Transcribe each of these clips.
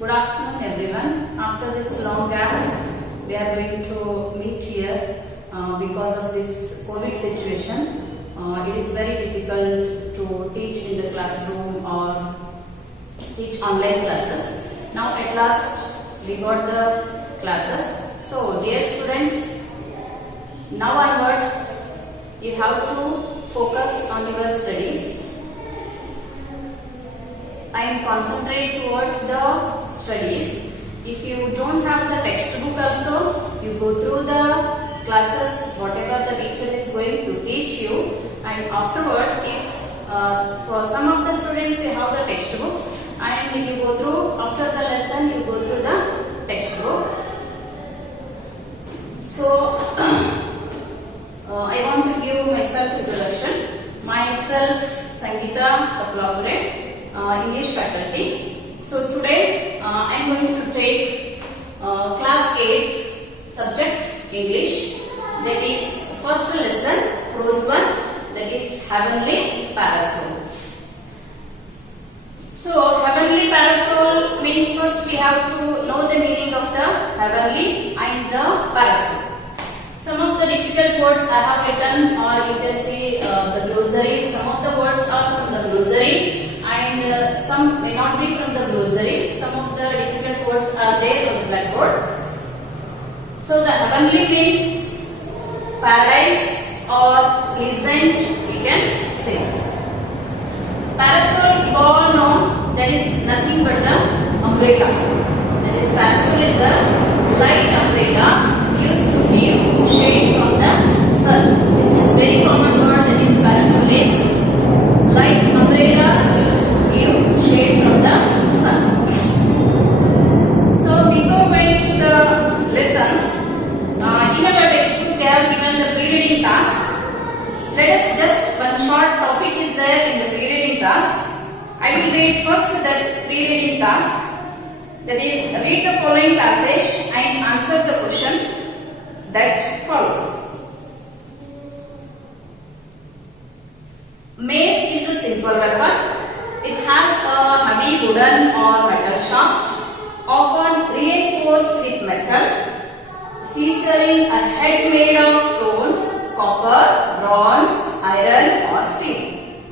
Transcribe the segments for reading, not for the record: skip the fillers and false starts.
Good afternoon, everyone. After this long gap, we are going to meet here because of this COVID situation. It is very difficult to teach in the classroom or teach online classes. Now, at last, we got the classes. So, dear students, now onwards, you have to focus on your studies and concentrate towards the studies. If you don't have the textbook also, you go through the classes, whatever the teacher is going to teach you, and afterwards, if for some of the students you have the textbook and you go through, after the lesson you go through the textbook. So, I want to give myself introduction. Myself, Sangeeta Kaplapure, English faculty. So today I am going to take class 8 subject English, that is first lesson prose 1, that is Heavenly Parasol. So heavenly parasol means first we have to know the meaning of the heavenly and the parasol. Some of the difficult words I have written, or you can see the glossary. Some of the words are from the glossary and some may not be from the glossary. Some of the difficult words are there on the blackboard. So the heavenly means paradise or pleasant, we can say. Parasol, you all know, that is nothing but the umbrella. That is, parasol is the light umbrella used to give shade from the sun. This is very common word, that is parasol is light umbrella used to give shade from the sun. So before going to the lesson, in our textbook they have given the pre-reading task. Let us just, one short topic is there in the pre-reading task. I will read first the pre-reading task. That is, read the following passage and answer the question that follows. Mace is a simple weapon. It has a heavy wooden or metal shaft, often reinforced with metal, featuring a head made of stones, copper, bronze, iron or steel.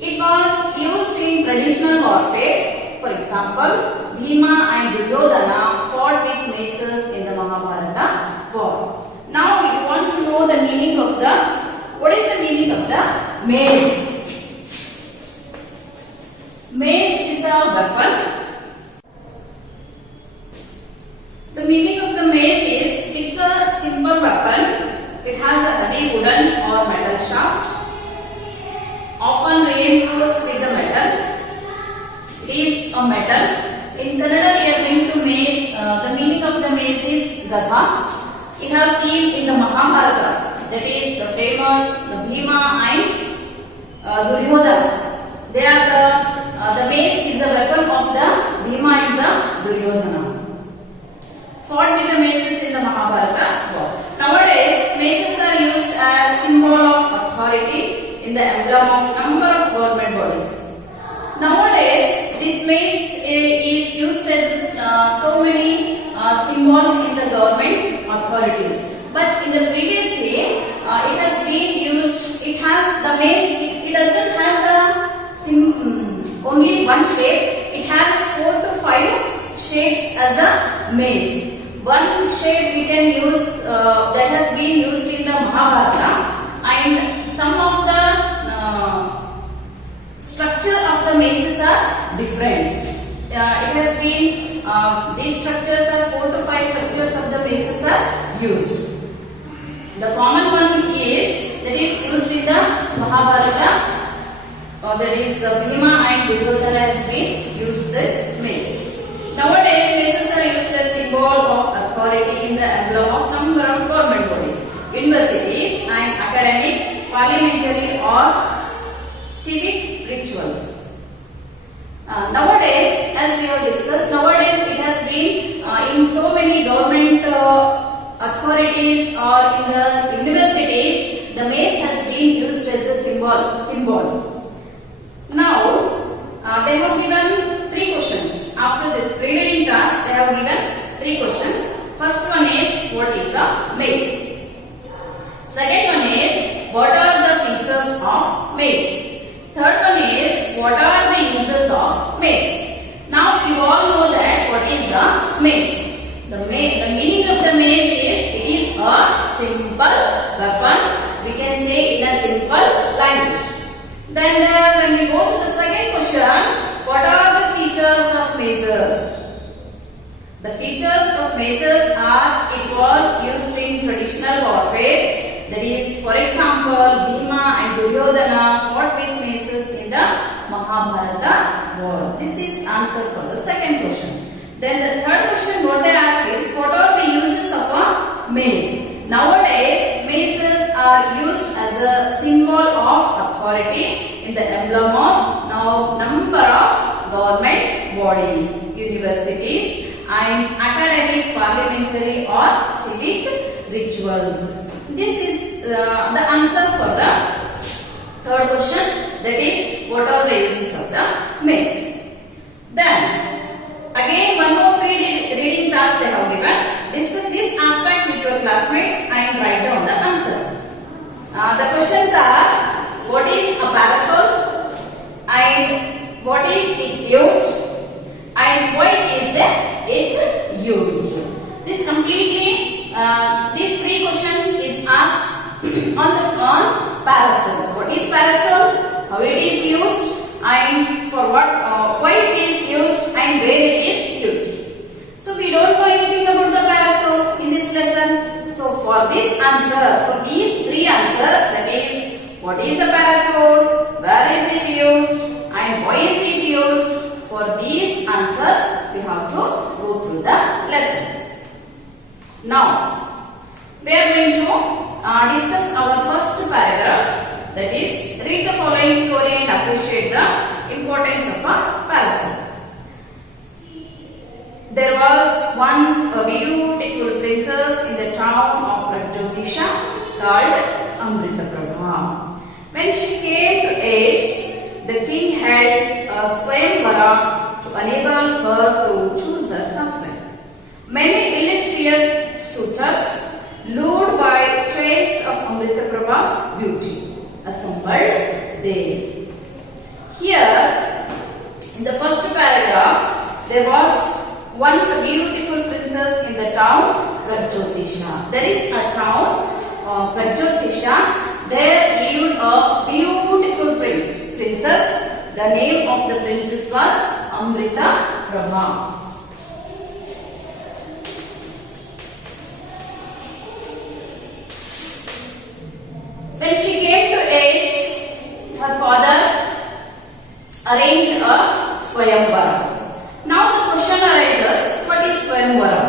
It was used in traditional warfare. For example, Bhima and Duryodhana fought with maces in the Mahabharata war. Now you want to know the meaning of what is the meaning of the mace? Mace is a weapon. The meaning of the mace is, it's a simple weapon. It has a heavy wooden or metal shaft, often reinforced with the metal. It is a metal. In Kannada we are going to mace. The meaning of the mace is Gadha. We have seen in the Mahabharata, that is the famous Bhima and Duryodhana. They are the mace is the weapon of the Bhima and the Duryodhana. Fought with the maces in the Mahabharata war. Nowadays, maces are used as symbol of authority in the emblem of number of government bodies. Nowadays, this mace is used as so many symbols in the government authorities. But in the previously, it has been used. It has the mace. It doesn't has only one shape. It has 4 to 5 shapes as a mace. One shape we can use that has been used in the Mahabharata, and some of the structure of the maces are different. It has been, these structures are 4 to 5 structures of the maces are used. The common one is, that is used in the Mahabharata, that is the Bhima and Duryodhana has been used this mace. Nowadays, maces are used as symbol of authority in the emblem of number of government bodies, universities and academic, parliamentary or civic rituals. Nowadays, as we have discussed, nowadays it has been in so many government authorities or in the universities, the mace has been used as a symbol. Now, they have given 3 questions. After this pre-reading task, they have given 3 questions. First one is, what is a maze? Second one is, what are the features of maze? Third one is, what are the uses of maze? Now you all know that what is the maze. The meaning of the maze is, it is a simple weapon. We can say in a simple language. Then when we go to the second question, what are the features of mazes? The features of mazes are, it was used in traditional warfare. That is, for example, Bhima and Duryodhana fought with mazes in the Mahabharata war. This is answer for the second question. Then the third question what they ask is, what are the uses of a maze? Nowadays, mazes are used as a symbol of authority in the emblem of number of government bodies, universities and academic, parliamentary or civic rituals. This is the answer for the third question, that is, what are the uses of the maze? Then, again one more reading task they have given. Discuss this aspect with your classmates and write down the answer. The questions are, what is a parasol and what is it used and why is it used? This completely, these 3 questions is asked on parasol. What is parasol? How it is used and for what, why it is used and where it is used. So we don't know anything about the parasol in this lesson. So for this answer, for these 3 answers, that is, what is a parasol, where is it used and why is it used, for these answers we have to go through the lesson. Now, we are going to discuss our first paragraph, that is, read the following story and appreciate the importance of a parasol. There was once a beautiful princess in the town of Pragjyotisha called Amritaprabha. When she came to age, the king held a Swayamvara to enable her to choose her husband. Many illustrious suitors, lured by traits of Amritaprabha's beauty, assembled there. Here, in the first paragraph, there was once a beautiful princess in the town Pragjyotisha. There is a town, Pragjyotisha. There lived a beautiful princess. The name of the princess was Amritaprabha. When she came to age, her father arranged a Swayamvara. Now the question arises, what is Swayamvara?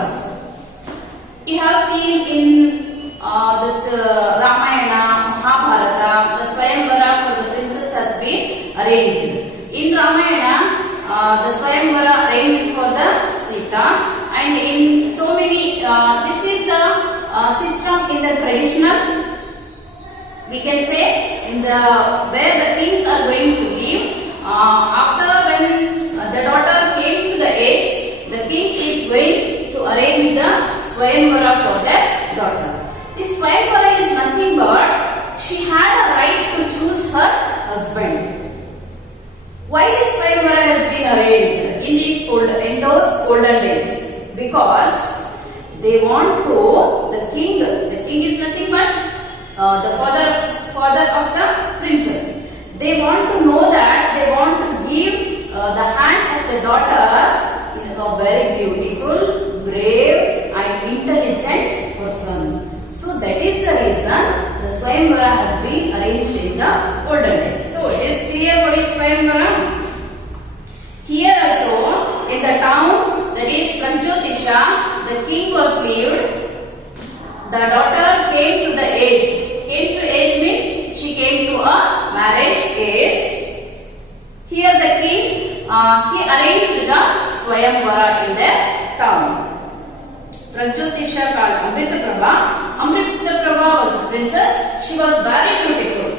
We have seen in this Ramayana, Mahabharata, the Swayamvara for the princess has been arranged. In Ramayana, the Swayamvara arranged for the Sita, and in so many, this is the system in the traditional, we can say, in the where the kings are going to live. After when the daughter came to the age, the king is going to arrange the Swayamvara for their daughter. This Swayamvara is nothing but she had a right to choose her husband. Why this Swayamvara has been arranged in those olden days? Because they want to, the king is nothing but the father of the princess. They want to know that, they want to give the hand of the daughter in a very beautiful, brave and intelligent person. So that is the reason the Swayamvara has been arranged in the olden days. So it is clear what is Swayamvara. Here also in the town, that is Pragjyotisha, the king was lived. The daughter came to the age. Came to age means she came to a marriage age. Here the king, he arranged the Swayamvara in the town. Pragjyotisha called Amritaprabha. Amritaprabha was a princess. She was very beautiful.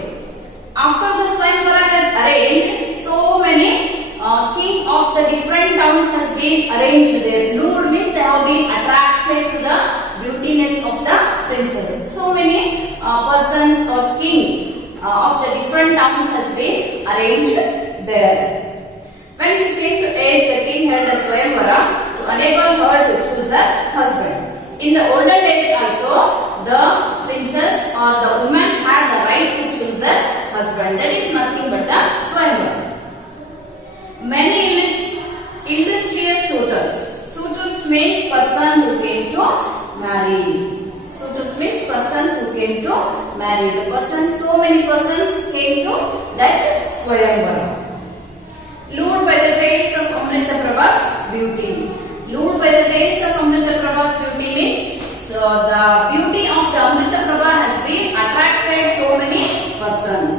After the Swayamvara is arranged, so many king of the different towns has been been arranged there. Lured means they have been attracted to the beautiness of the princess. So many persons or king of the different towns has been arranged there. When she came to age, the king held a swayamvara to enable her to choose her husband. In the olden days also, the princess or the woman had the right to choose her husband. That is nothing but the swayamvara. Many illustrious suitors means person who came to marry. Suitors means person who came to marry. The person, so many persons came to that swayamvara. Lured by the tales of Amrita Prabha's beauty. Lured by the tales of Amrita Prabha's beauty means, so the beauty of the Amrita Prabha has been attracted so many persons.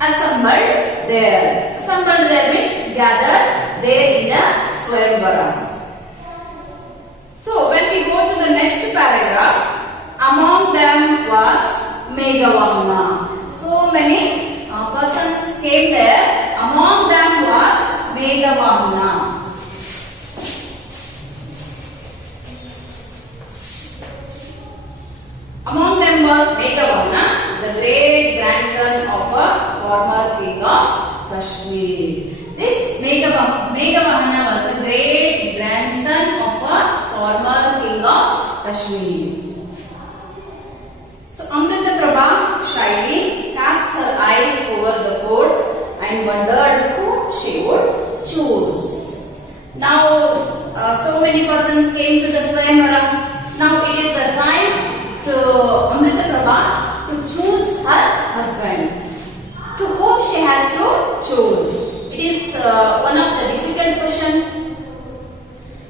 Assembled there. Assembled there means gathered there in the swayamvara. So when we go to the next paragraph, among them was Meghavahana. So many persons came there. Among them was Meghavahana. Among them was Meghavahana, the great grandson of a former king of Kashmir. This Meghavahana was a great grandson of a former king of Kashmir. So Amrita Prabha shyly cast her eyes over the court and wondered who she would choose. Now, so many persons came to the swayamvara. Now it is the time to Amrita Prabha to choose her husband. To whom she has to choose? It is one of the difficult questions.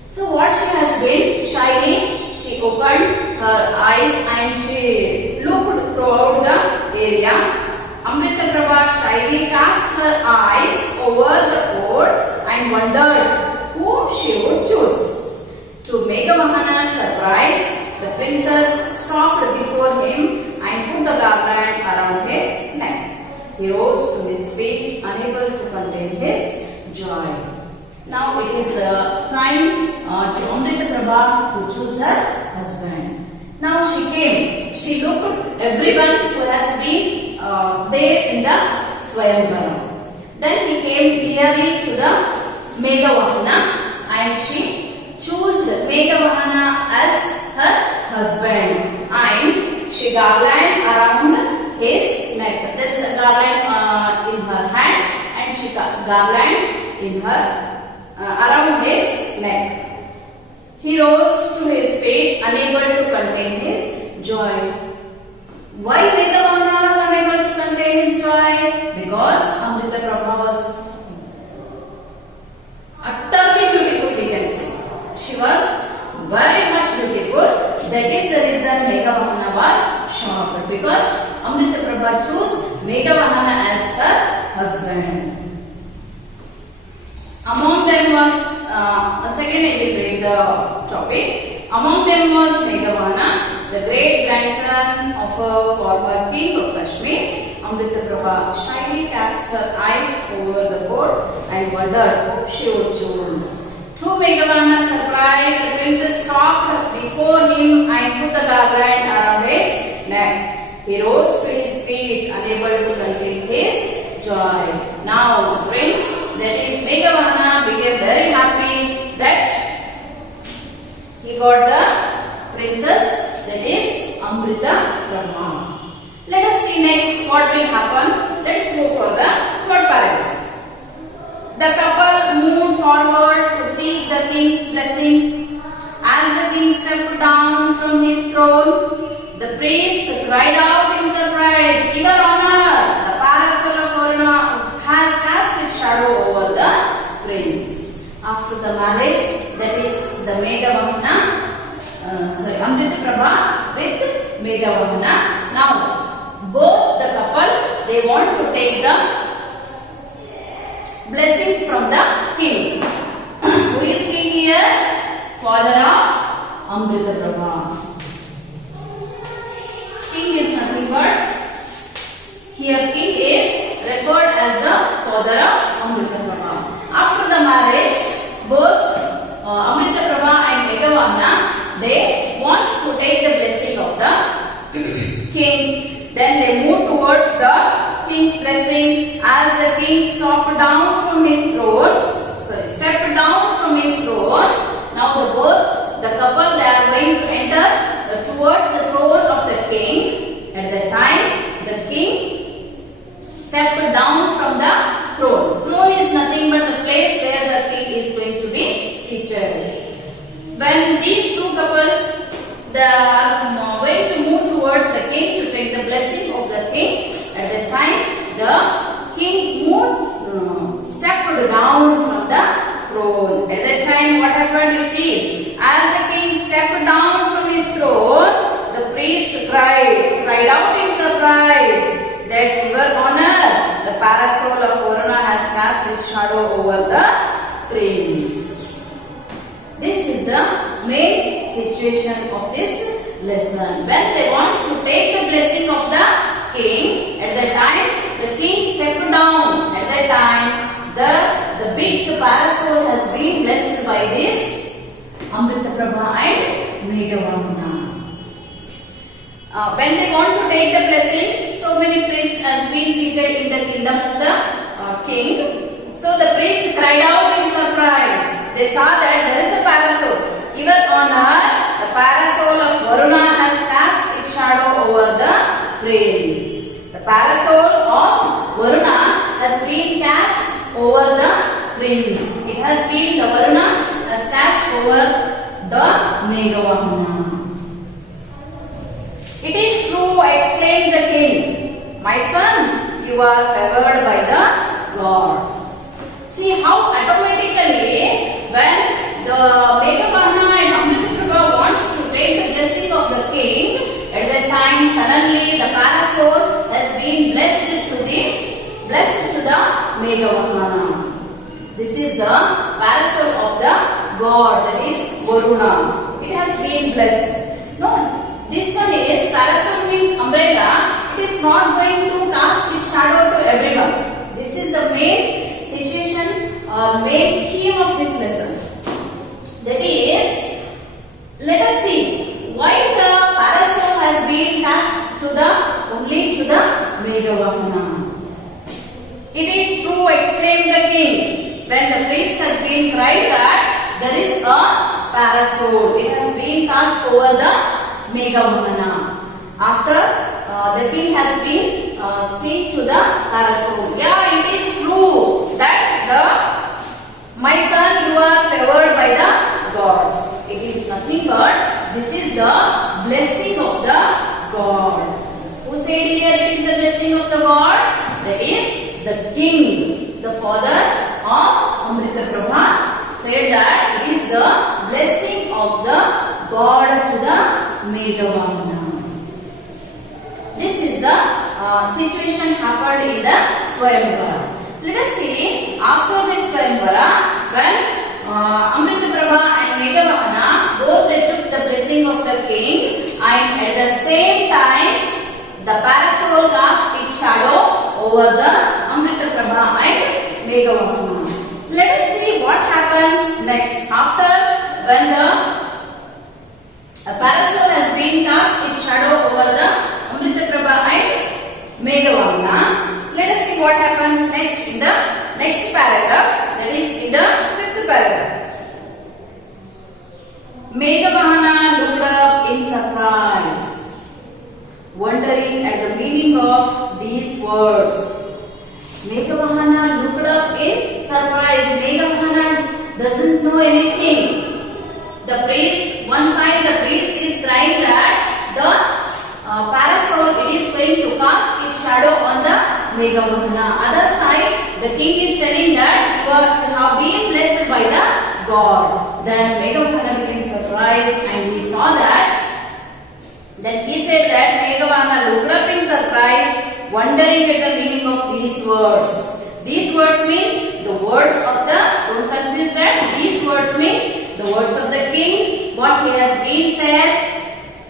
So what she has been shyly, she opened her eyes and she looked throughout the area. Amrita Prabha shyly cast her eyes over the court and wondered who she would choose. To Meghavahana's surprise, the princess stopped before him and put the garland around his neck. He rose to his feet, unable to contain his joy. Now it is time to Amrita Prabha to choose her husband. Now she came. She looked everyone who has been there in the swayamvara. Then he came nearly to the Meghavahana and she chose Meghavahana as her husband and she garland around his neck. There is a garland in her hand and she garland in her around his neck. He rose to his feet, unable to contain his joy. Why Meghavahana was unable to contain his joy? Because Amrita Prabha was utterly beautiful, we can say. She was very much beautiful. That is the reason Meghavahana was shocked. Because Amrita Prabha chose Meghavahana as her husband. Among them was, second I will read the topic. Among them was Meghavahana, the great grandson of a former king of Kashmir. Amrita Prabha shyly cast her eyes over the court and wondered who she would choose. To Meghavahana's surprise, the princess stopped before him and put the garland around his neck. He rose to his feet, unable to contain his joy. Now the prince, that is Meghavahana, became very happy that he got the princess, that is Amrita Prabha. Let us see next what will happen. Let us go for the third paragraph. The couple moved forward to seek the king's blessing. As the king stepped down from his throne, the priest cried out in surprise, "Your Honor, the parasol of Varuna has cast its shadow over the prince." After the marriage, that is the Amrita Prabha with Meghavahana. Now, both the couple, they want to take the blessings from the king. Who is king here? Father of Amrita Prabha. King is nothing but, here king is referred as the father of Amrita Prabha. After the marriage, both king. Then they moved towards the king's blessing. As the king stepped down from his throne, now the couple, they are going to enter towards the throne of the king. At that time, the king stepped down from the throne. Throne is nothing but the place where the king is going to be seated. When these two couples, they are going to move towards the king to take the blessing of the king, at that time the king stepped down from the throne. At that time, what happened? You see, as the king stepped down from his throne, the priest cried out in surprise that, Your Honor, the parasol of Varuna has cast its shadow over the prince. This is the main situation of this lesson. When they want to take the blessing of the king, at that time the king stepped down. At that time the big parasol has been blessed by this Amrita Prabha and Meghavahana. When they want to take the blessing, so many priests has been seated in the kingdom of the king. So the priest cried out in surprise. They saw that there is a parasol. Your Honor, the parasol of Varuna has cast its shadow over the prince. The parasol of Varuna has been cast over the prince. It has been, the Varuna has cast over the Meghavahana. It is true, exclaimed the king. My son, you are favored by the gods. See how automatically when the Meghavahana and Amrita Prabha wants to take the blessing of the king, at that time suddenly the parasol has been blessed to the Meghavahana. This is the parasol of the god, that is Varuna. It has been blessed. No, this one is, parasol means umbrella. It is not going to cast its shadow to everyone. This is the main situation or main theme of this lesson. That is, let us see why the parasol has been cast only to the Meghavahana. It is true, exclaimed the king, when the priest has been cried that there is a parasol. It has been cast over the Meghavahana. After the king has been seen to the parasol. Yeah, it is true that my son, you are favored by the gods. It is nothing but this is the blessing of the god. Who said here it is the blessing of the god? That is the king, the father of Amrita Prabha, said that it is the blessing of the god to the Meghavahana. This is the situation happened in the Swayamvara. Let us see, after this Swayamvara, when Amrita Prabha and Meghavahana both they took the blessing of the king, and at the same time the parasol cast its shadow over the Amrita Prabha and Meghavahana. Let us see what happens next. After when the parasol has been cast its shadow over the Amrita Prabha and Meghavahana, let us see what happens next in the next paragraph, that is in the 5th paragraph. Meghavahana looked up in surprise, wondering at the meaning of these words. Meghavahana looked up in surprise. Meghavahana doesn't know anything. The priest, one side the priest is crying that the parasol, it is going to cast its shadow on the Meghavahana. Other side, the king is telling that you have been blessed by the god. Then Meghavahana became surprised and he saw that. Then he said that Meghavahana looked up in surprise, wondering at the meaning of these words. These words means the words of the, don't confuse that, these words means the words of the king, what he has been said,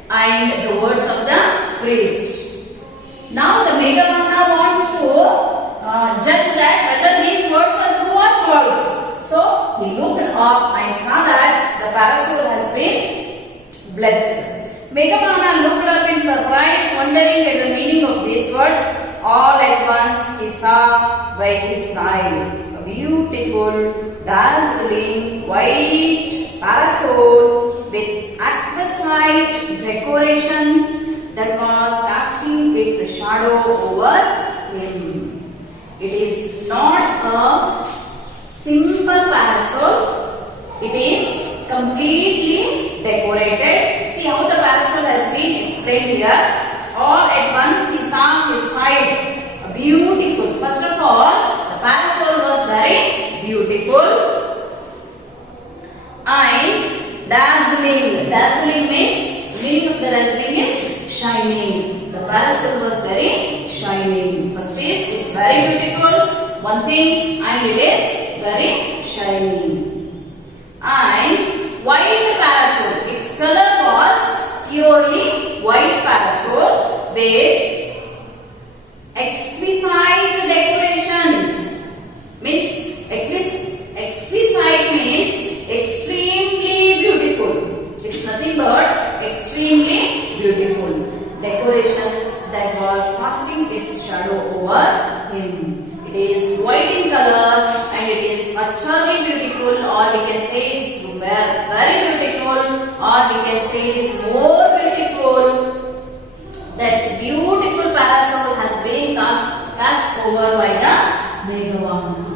and the words of the priest. Now the Meghavahana wants to judge that whether these words are true or false. So he looked up and saw that the parasol has been blessed. Meghavahana looked up in surprise, wondering at the meaning of these words. All at once he saw by his side a beautiful, dazzling, white parasol with exquisite decorations that was casting its shadow over him. It is not a simple parasol. It is completely decorated. See how the parasol has been explained here. All at once he saw his side a beautiful. First of all, the parasol was very beautiful and dazzling. Dazzling means, the meaning of the dazzling is shining. The parasol was very shining. First is, it's very beautiful, one thing, and it is very shining. And white parasol, its color was purely white parasol with exquisite decorations. Means exquisite means extremely beautiful. It's nothing but extremely beautiful decorations that was casting its shadow over him. It is white in color and it is utterly beautiful, or we can say it's very beautiful, or we can say it is more beautiful. That beautiful parasol has been cast over by the Meghavahana.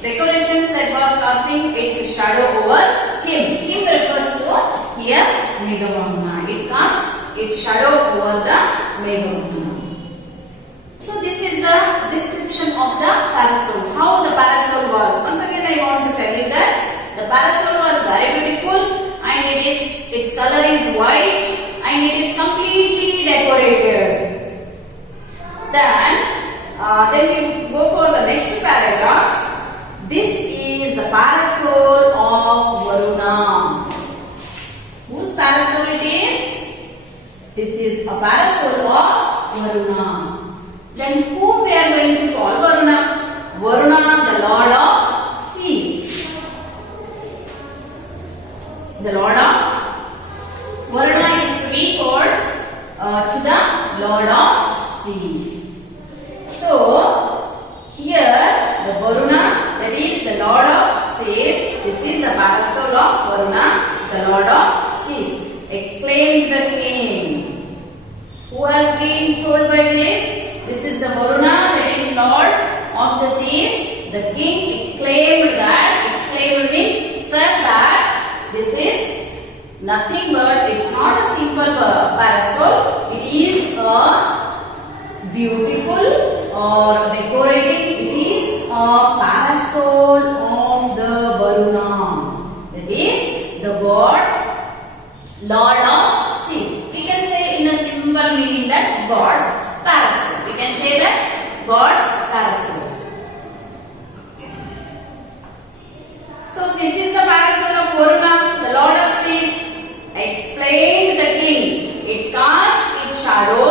Decorations that was casting its shadow over him. Him refers to here Meghavahana. It casts its shadow over the Meghavahana. So this is the description of the parasol. How the parasol was. Once again I want to tell you that the parasol was very beautiful and its color is white and it is completely decorated. Then we go for the next paragraph. This is the parasol of Varuna. Whose parasol it is? This is a parasol of Varuna. Then whom we are going to call Varuna? Varuna, the lord of seas. The lord of Varuna is to be called to the lord of seas. So here the Varuna, that is the lord of seas, this is the parasol of Varuna, the lord of seas. Exclaimed the king. Who has been told by this? This is the Varuna, that is lord of the seas. The king exclaimed means said that this is nothing but, it's not a simple parasol. It is a beautiful or decorating. It is a parasol of the Varuna. That is the god, lord of seas. We can say in a simple meaning that God's parasol. We can say that God's parasol. So this is the parasol of Varuna, the lord of seas. Explained the king. It casts its shadow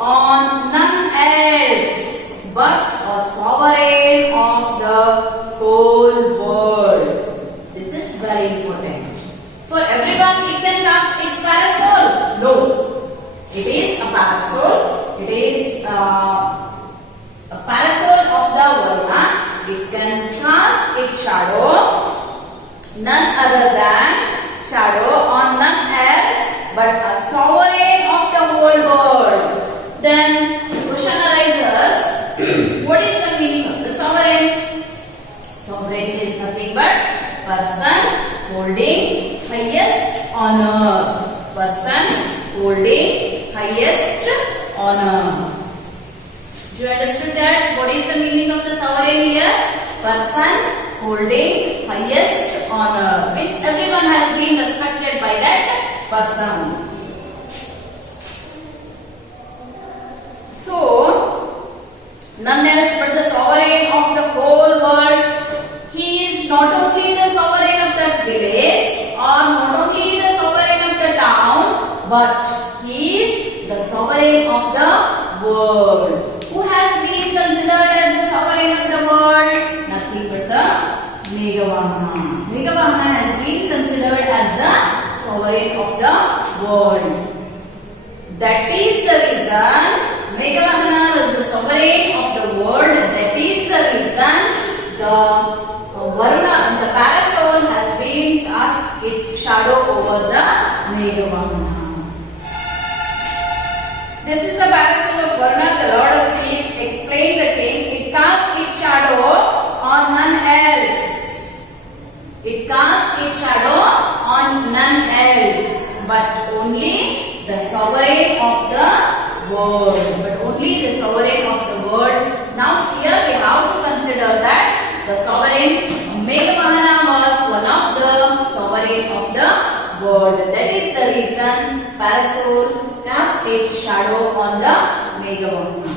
on none else but a sovereign of the whole world. This is very important. For everyone it can cast its parasol? No. It is a parasol. It is a parasol of the Varuna. It can cast its shadow, none other than shadow on none else but a sovereign of the whole world. Then question arises, what is the meaning of the sovereign? Sovereign is nothing but person holding highest honor. Person holding highest honor. Do you understood that? What is the meaning of the sovereign here? Person holding highest honor. Means everyone has been respected by that person. So, none else but the sovereign of the whole world. He is not only the sovereign of that village or not only the sovereign of the town, but he is the sovereign of the world. Who has been considered as the sovereign of the world? Nothing but the Meghavahana. Meghavahana has been considered as the sovereign of the world. That is the reason Meghavahana was the sovereign of the world. That is the reason the Varuna, the parasol, has been cast its shadow over the Meghavahana. This is the parasol of Varuna, the Lord of Seas. Explained the king. It casts its shadow on none else. It casts its shadow on none else, but only the sovereign of the world. But only the sovereign of the world. Now here we have to consider that the sovereign Meghavahana was one of the sovereign of the world. That is the reason parasol cast its shadow on the Meghavahana.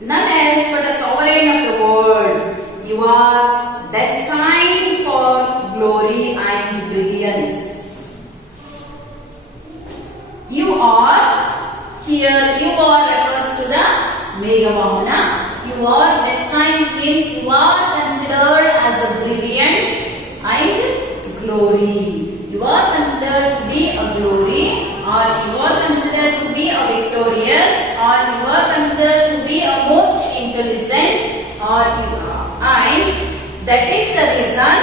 None else but the sovereign of the world. You are destined for glory and brilliance. You are, here you are refers to the Meghavahana. You are destined means you are considered as a brilliant and glory. You are considered to be a glory, or you are considered to be a victorious, or you are considered to be a most intelligent, or you are, and that is the reason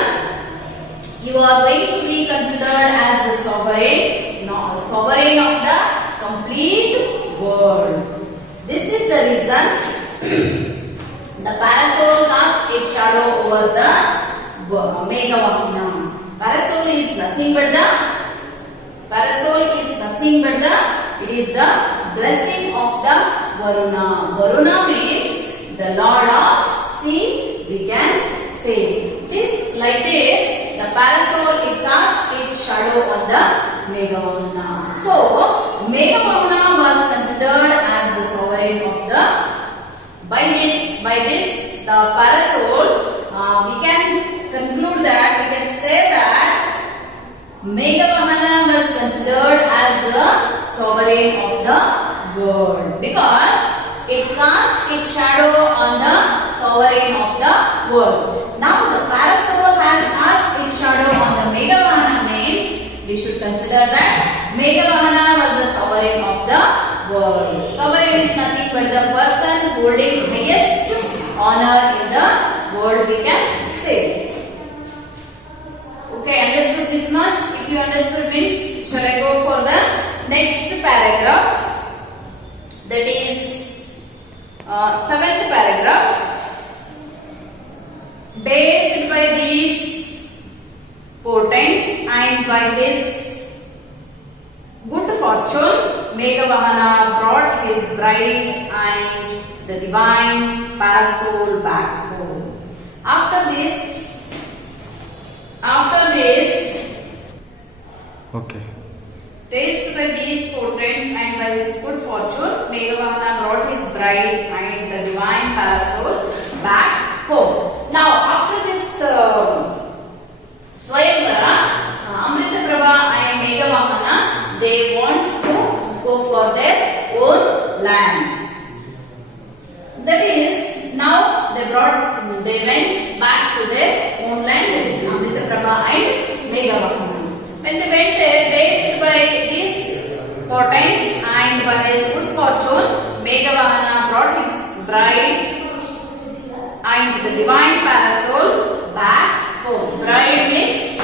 you are going to be considered as the sovereign, sovereign of the complete world. This is the reason the parasol cast its shadow over the Meghavahana. Parasol is nothing but the it is the blessing of the Varuna. Varuna means the Lord of Sea, we can say. This like this, the parasol it casts its shadow on the Meghavahana. So Meghavahana was considered as the sovereign of the. By this the parasol we can conclude that we can say that Meghavahana was considered as the sovereign of the world because it cast its shadow on the sovereign of the world. Now the parasol has cast its shadow on the Meghavahana means we should consider that Meghavahana was the sovereign of the world. Sovereign is nothing but the person holding highest honor in the world, we can say. Okay, understood this much? If you understood means, shall I go for the next paragraph? That is 7th paragraph. Dazed by these portents and by his good fortune, Meghavahana brought his bride and the divine parasol back home. After this, okay. Dazed by these portents and by his good fortune, Meghavahana brought his bride and the divine parasol back home. Now, after this Swayamvara, Amrita Prabha and Meghavahana, they want to go for their own land. That is, now they went back to their own land. That is Amrita Prabha and Meghavahana. When they went there, dazed by these portents and by his good fortune, Meghavahana brought his bride and the divine parasol back home. Bride means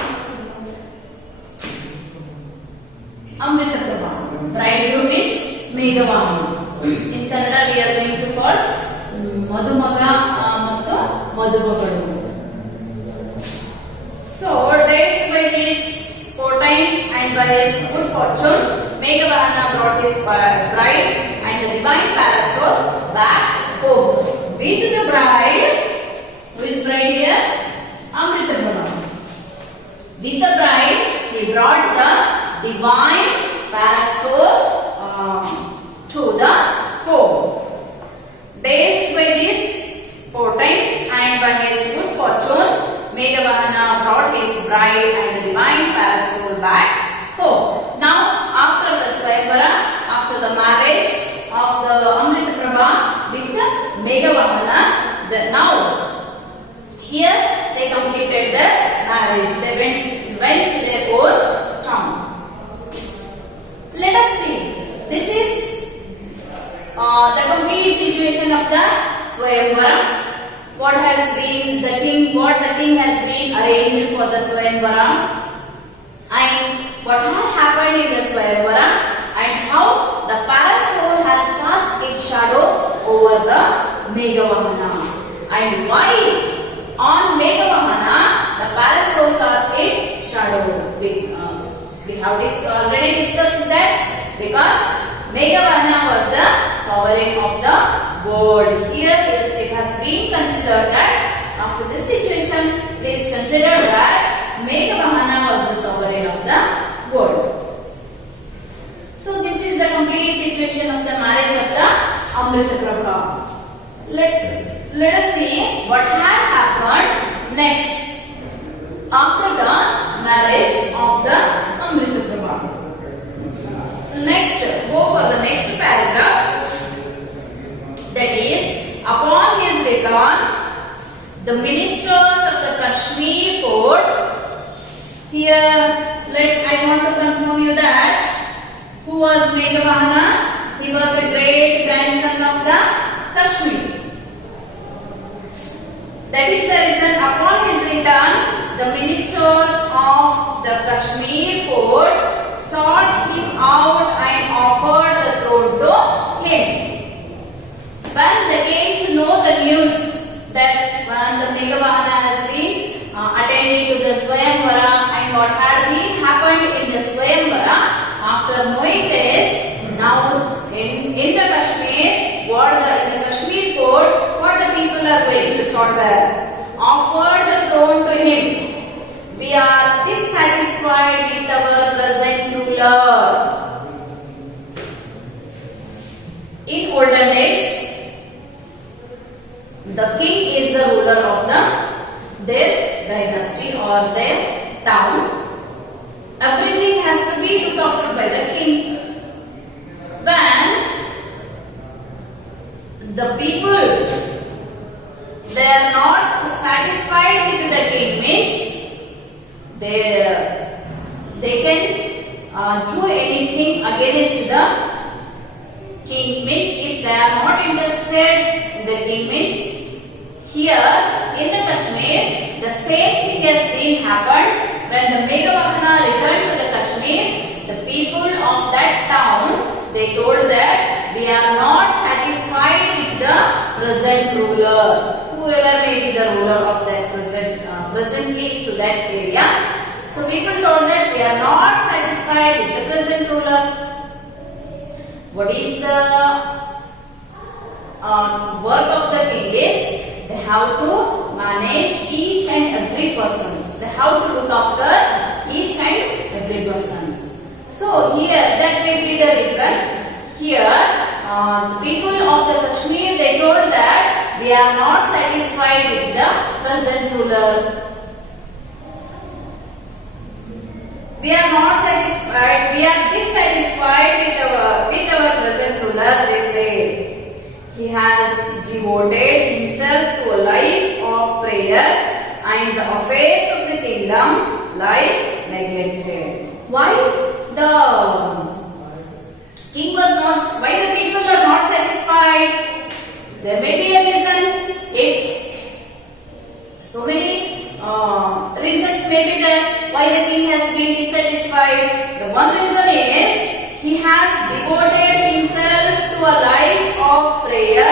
Amrita Prabha. Bridegroom means Meghavahana. In Kannada we are going to call Madhumaga ಮತ್ತು ಮಧುಮಗಳು. So dazed by these portents and by his good fortune, Meghavahana brought his bride and the divine parasol back home. With the bride, who is bride here? Amrita Prabha. With the bride, he brought the divine parasol to the home. Dazed by these portents and by his good fortune, Meghavahana brought his bride and the divine parasol back home. Now, after the Swayamvara, after the marriage of the Amrita Prabha with Meghavahana, now here they completed their marriage. They went to their own town. Let us see. This is the complete situation of the Swayamvara. What the king has been arranged for the Swayamvara, and what had happened in the Swayamvara, and how the parasol has cast its shadow over the Meghavahana, and why on Meghavahana the parasol cast its shadow. We have already discussed that because Meghavahana was the sovereign of the world. Here it has been considered that after this situation, it is considered that Meghavahana was the sovereign of the world. So this is the complete situation of the marriage of the Amritaprabha. Let us see what had happened next after the marriage of the Amritaprabha. Next, go for the next paragraph. That is, upon his return, the ministers of the Kashmir court. Here, I want to confirm you that who was Meghavahana? He was a great grandson of the Kashmir. That is the reason. Upon his return, the ministers of the Kashmir court sought him out and offered the throne to him. When they came to know the news that when the Meghavahana has been attended to the Swayamvara and what had been happened in the Swayamvara, after knowing this, now in the Kashmir, in the Kashmir court, what the people are going to sort there? Offer the throne to him. We are dissatisfied with our present ruler. In olden days, the king is the ruler of their dynasty or their town. Everything has to be looked after by the king. When the people, they are not satisfied with the king, means they can do anything against the king, means if they are not interested in the king, means here in the Kashmir the same thing has been happened. When the Meghavahana returned to the Kashmir, the people of that town, they told that we are not satisfied with the present ruler, whoever may be the ruler of that presently to that area. So people told that we are not satisfied with the present ruler. What is the work of the king is, they have to manage each and every person. They have to look after each and every person. So here that may be the reason. Here people of the Kashmir, they told that we are not satisfied with the present ruler. We are not satisfied. We are dissatisfied with our present ruler. They say he has devoted himself to a life of prayer, and the affairs of the kingdom lie neglected. Why the king was not? Why the people are not satisfied? There may be a reason. If so many reasons may be there why the king has been dissatisfied. The one reason is he has devoted himself to a life of prayer,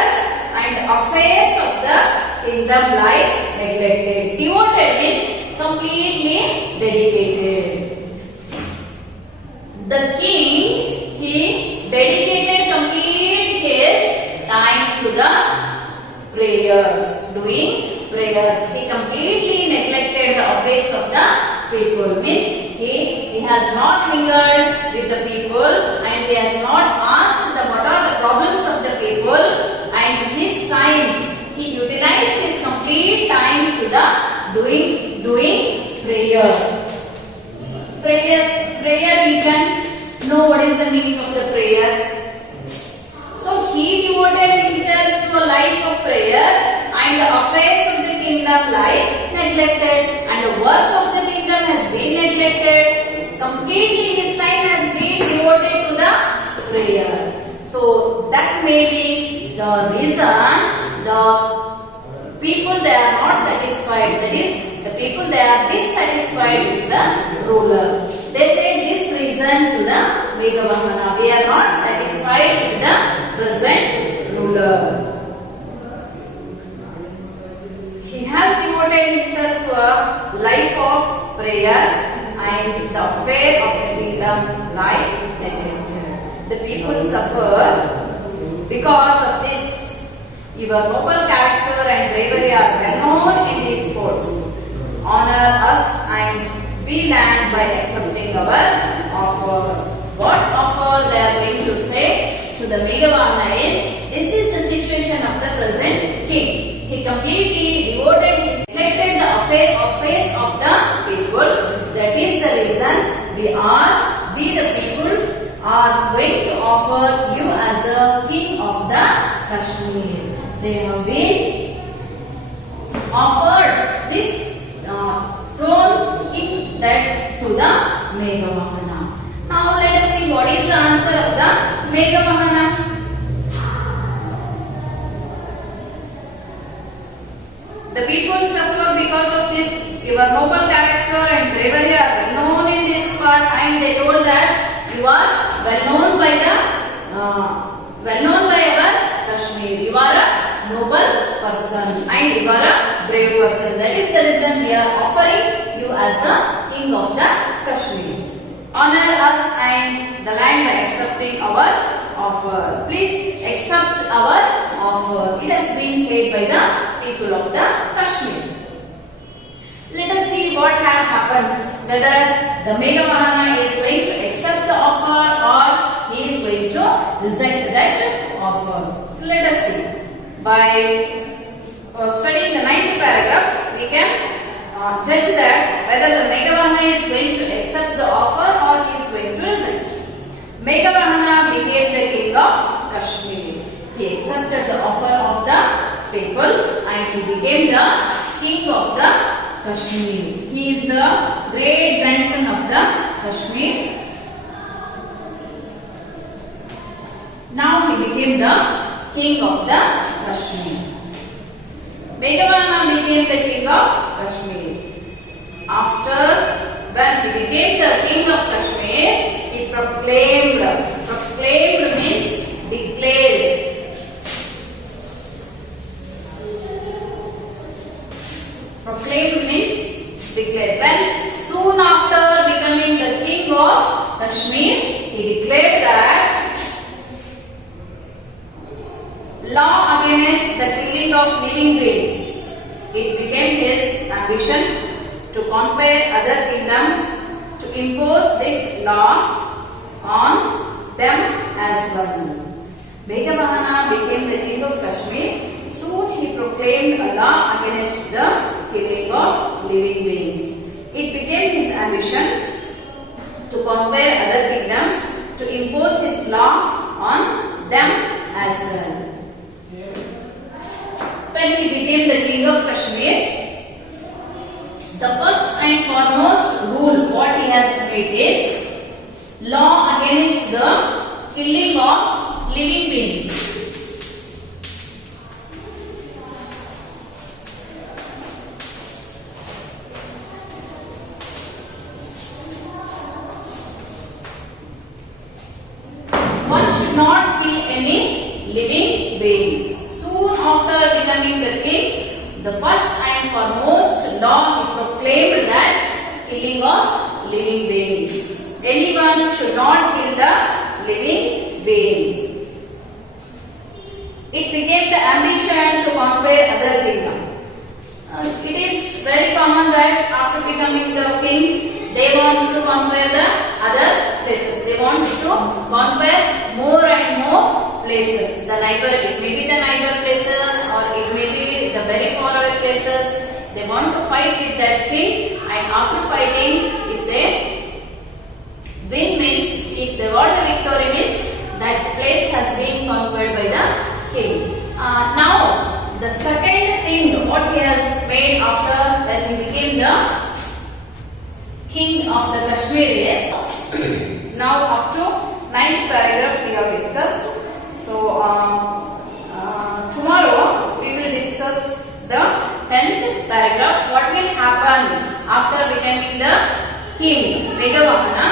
and affairs of the kingdom lie neglected. Devoted means completely dedicated. The king, he dedicated complete his time to the prayers, doing prayers. He completely neglected the affairs of the people. Means he has not mingled with the people, and he has not asked what are the problems of the people, and his time, he utilized his complete time to the doing prayer. Prayer we can know what is the meaning of the prayer. So he devoted himself to a life of prayer, and the affairs of the kingdom kingdom lie neglected, and the work of the kingdom has been neglected. Completely his time has been devoted to the prayer. So that may be the reason the people they are not satisfied. That is, the people they are dissatisfied with the ruler. They say this reason to the Meghavahana. We are not satisfied with the present ruler. He has devoted himself to a life of prayer, and the affair of the kingdom lie neglected. The people suffer because of this. Your noble character and bravery are well known in these courts. Honor us and we land by accepting our offer. What offer they are going to say to the Meghavahana is, this is the situation of the present king. He completely devoted his neglected the affairs of the people. That is the reason we the people are going to offer you as a king of the Kashmir. They have been offered this throne king that to the Meghavahana. Now let us see what is the answer of the Meghavahana. The people suffer because of this. Your noble character and bravery are well known in this part, and they told that you are well known by our Kashmir. You are a noble person and you are a brave person. That is the reason we are offering you as a king of the Kashmir. Honor us and the land by accepting our offer. Please accept our offer. It has been said by the people of the Kashmir. Let us see what happens, whether the Meghavahana is going to accept the offer or he is going to reject that offer. Let us see. By studying the 9th paragraph, we can judge that whether the Meghavahana is going to accept the offer or he is going to reject. Meghavahana became the king of Kashmir. He accepted the offer of the people and he became the king of the Kashmir. He is the great grandson of the Kashmir. Now he became the king of the Kashmir. Meghavahana became the king of Kashmir. After when he became the king of Kashmir, he proclaimed. Proclaimed means declared. Proclaimed means declared. When soon after becoming the king of Kashmir, he declared that law against the killing of living beings. It became his ambition to conquer other kingdoms, to impose this law on them as well. Meghavahana became the king of Kashmir. Soon he proclaimed a law against the killing of living beings. It became his ambition to conquer other kingdoms, to impose his law on them as well. When he became the king of Kashmir, the first and foremost rule what he has made is law against the killing of living beings. One should not kill any living beings. Soon after becoming the king, the first and foremost law he proclaimed that killing of living beings. Anyone should not kill the living beings. It became the ambition to conquer other kingdom. It is very common that after becoming the king, they want to conquer the other places. They want to conquer more and more places. It may be the neighbor places or it may be the very far away places. They want to fight with that king, and after fighting, if they win means, if they got the victory means, that place has been conquered by the king. Now, the second thing what he has made after when he became the king of the Kashmir is now up to 9th paragraph we have discussed. So tomorrow we will discuss the 10th paragraph. What will happen after becoming the king? Megavahana